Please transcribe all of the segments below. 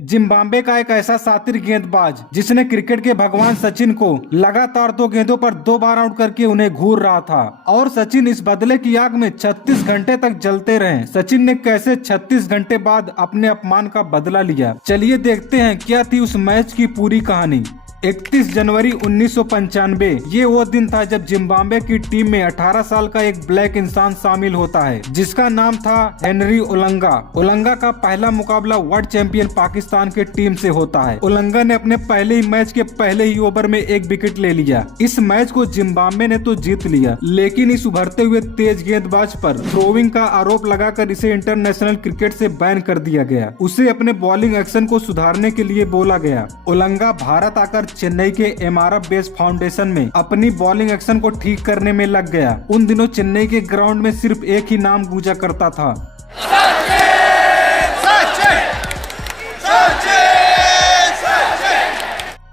Zimbabwe का एक ऐसा शातिर गेंदबाज जिसने क्रिकेट के भगवान सचिन को लगातार 2 गेंदों पर 2 बार आउट करके उन्हें घूर रहा था और सचिन इस बदले की आग में 36 घंटे तक जलते रहे। सचिन ने कैसे 36 घंटे बाद अपने अपमान का बदला लिया, चलिए देखते हैं क्या थी उस मैच की पूरी कहानी। 31 जनवरी 1995 ये वो दिन था जब जिम्बाब्वे की टीम में 18 साल का एक ब्लैक इंसान शामिल होता है जिसका नाम था हेनरी ओलंगा। ओलंगा का पहला मुकाबला वर्ल्ड चैंपियन पाकिस्तान के टीम से होता है। ओलंगा ने अपने पहले ही मैच के पहले ही ओवर में 1 विकेट ले लिया। इस मैच को जिम्बाब्वे ने तो जीत लिया, लेकिन इस उभरते हुए तेज गेंदबाज पर थ्रोइंग का आरोप लगाकर इसे इंटरनेशनल क्रिकेट से बैन कर दिया गया। उसे अपने बॉलिंग एक्शन को सुधारने के लिए बोला गया। ओलंगा भारत आकर चेन्नई के एमआरएफ बेस फाउंडेशन में अपनी बॉलिंग एक्शन को ठीक करने में लग गया। उन दिनों चेन्नई के ग्राउंड में सिर्फ एक ही नाम गूंजा करता था,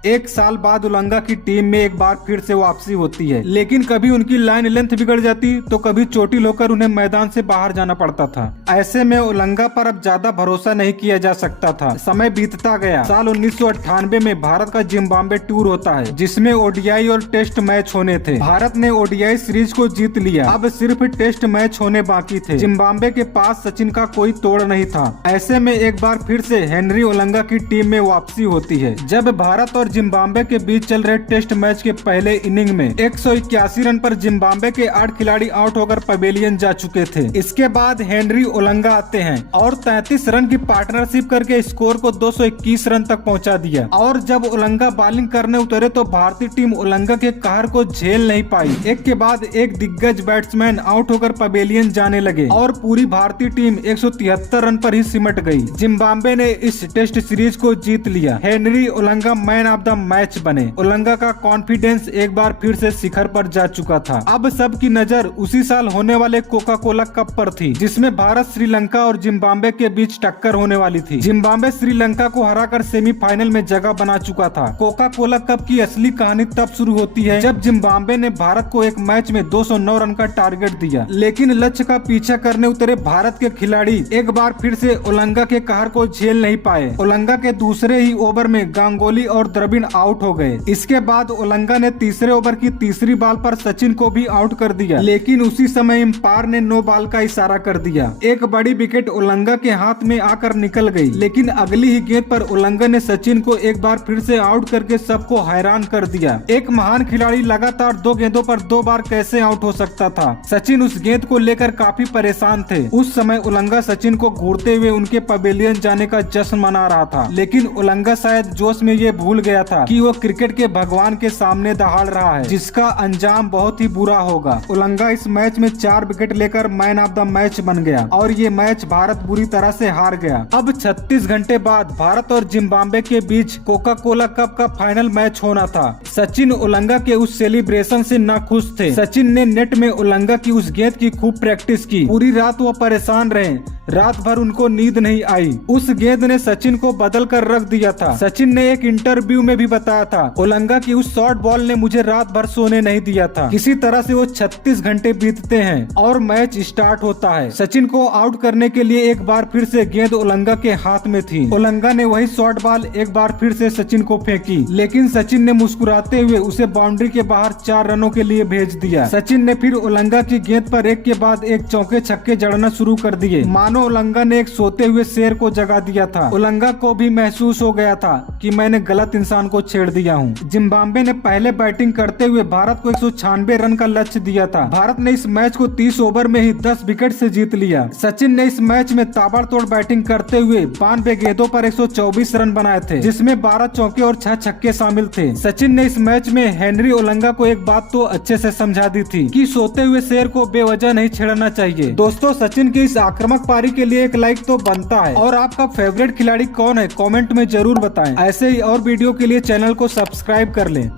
एक साल बाद ओलंगा की टीम में एक बार फिर से वापसी होती है, लेकिन कभी उनकी लाइन लेंथ बिगड़ जाती तो कभी चोटिल होकर उन्हें मैदान से बाहर जाना पड़ता था। ऐसे में ओलंगा पर अब ज्यादा भरोसा नहीं किया जा सकता था। समय बीतता गया। साल 1998 में भारत का जिम्बाब्वे टूर होता है जिसमें ओडीआई और टेस्ट मैच होने थे। भारत ने ओडीआई सीरीज को जीत लिया, अब सिर्फ टेस्ट मैच होने बाकी थे। जिम्बाब्वे के पास सचिन का कोई तोड़ नहीं था। ऐसे में एक बार फिर से हेनरी ओलंगा की टीम में वापसी होती है। जब भारत और जिम्बाब्वे के बीच चल रहे टेस्ट मैच के पहले इनिंग में 181 रन पर जिम्बाब्वे के 8 खिलाड़ी आउट होकर पवेलियन जा चुके थे। इसके बाद हेनरी ओलंगा आते हैं और 33 रन की पार्टनरशिप करके स्कोर को 221 रन तक पहुंचा दिया। और जब ओलंगा बॉलिंग करने उतरे तो भारतीय टीम ओलंगा के कहर को झेल नहीं पाई। एक के बाद एक दिग्गज बैट्समैन आउट होकर पवेलियन जाने लगे और पूरी भारतीय टीम 173 रन पर ही सिमट गई। जिम्बाब्वे ने इस टेस्ट सीरीज को जीत लिया। Henry Olonga man of the match बने। ओलंगा का कॉन्फिडेंस एक बार फिर से शिखर पर जा चुका था। अब सबकी नजर उसी साल होने वाले कोका कोला कप पर थी जिसमें भारत श्रीलंका और जिम्बाब्वे के बीच टक्कर होने वाली थी। जिम्बाब्वे श्रीलंका को हराकर सेमीफाइनल में जगह बना चुका था। कोका कोला कप की असली कहानी तब शुरू होती है जब जिम्बाब्वे ने भारत को एक मैच में 209 रन का टारगेट दिया, लेकिन लक्ष्य का पीछा करने उतरे भारत के खिलाड़ी एक बार फिर से ओलंगा के कहर को झेल नहीं पाए। ओलंगा के दूसरे ही ओवर में गांगुली और द्रविड़ आउट हो गए। इसके बाद ओलंगा ने तीसरे ओवर की तीसरी बॉल पर सचिन को भी आउट कर दिया, लेकिन उसी समय अंपायर ने नो बॉल का इशारा कर दिया। एक बड़ी विकेट ओलंगा के हाथ में आकर निकल गई, लेकिन अगली ही गेंद पर ओलंगा ने सचिन को एक बार फिर से आउट करके सबको हैरान कर दिया। एक महान खिलाड़ी लगातार 2 गेंदों पर 2 बार कैसे आउट हो सकता था? सचिन उस गेंद को लेकर काफी परेशान थे। उस समय ओलंगा सचिन को घूरते हुए उनके पवेलियन जाने का जश्न मना रहा था, लेकिन ओलंगा शायद जोश में ये भूल गया था कि वो क्रिकेट के भगवान के सामने दहाड़ रहा है जिसका अंजाम बहुत ही बुरा होगा। ओलंगा इस मैच में 4 विकेट लेकर मैन ऑफ द मैच बन गया और ये मैच भारत बुरी तरह से हार गया। अब 36 घंटे बाद भारत और जिम्बाब्वे के बीच कोका कोला कप का फाइनल मैच होना था। सचिन ओलंगा के उस सेलिब्रेशन से नाखुश थे। सचिन ने नेट में ओलंगा की उस गेंद की खूब प्रैक्टिस की। पूरी रात वो परेशान रहे, रात भर उनको नींद नहीं आई। उस गेंद ने सचिन को बदल कर रख दिया था। सचिन ने एक इंटरव्यू में भी बताया था, ओलंगा की उस शॉर्ट बॉल ने मुझे रात भर सोने नहीं दिया था। किसी तरह से वो 36 घंटे बीतते हैं और मैच स्टार्ट होता है। सचिन को आउट करने के लिए एक बार फिर से गेंद ओलंगा के हाथ में थी। ओलंगा ने वही शॉर्ट बॉल एक बार फिर से सचिन को फेंकी, लेकिन सचिन ने मुस्कुराते हुए उसे बाउंड्री के बाहर 4 रनों के लिए भेज दिया। सचिन ने फिर ओलंगा की गेंद पर एक के बाद एक चौके छक्के जड़ना शुरू कर दिए। मानो ओलंगा ने एक सोते हुए शेर को जगा दिया था। ओलंगा को भी महसूस हो गया था कि मैंने गलत इंसान को छेड़ दिया हूँ। जिम्बाब्वे ने पहले बैटिंग करते हुए भारत को 196 रन का लक्ष्य दिया था। भारत ने इस मैच को 30 ओवर में ही 10 विकेट से जीत लिया। सचिन ने इस मैच में ताबड़तोड़ बैटिंग करते हुए 92 गेंदों पर 124 रन बनाए थे, जिसमें 12 चौके और 6 छक्के शामिल थे। सचिन ने इस मैच में हेनरी ओलंगा को एक बात तो अच्छे से समझा दी थी कि सोते हुए शेर को बेवजह नहीं छेड़ना चाहिए। दोस्तों, सचिन की इस आक्रामक पारी के लिए एक लाइक तो बनता है। और आपका फेवरेट खिलाड़ी कौन है कमेंट में जरूर बताएं। ऐसे ही और वीडियो के लिए चैनल को सब्सक्राइब कर लें।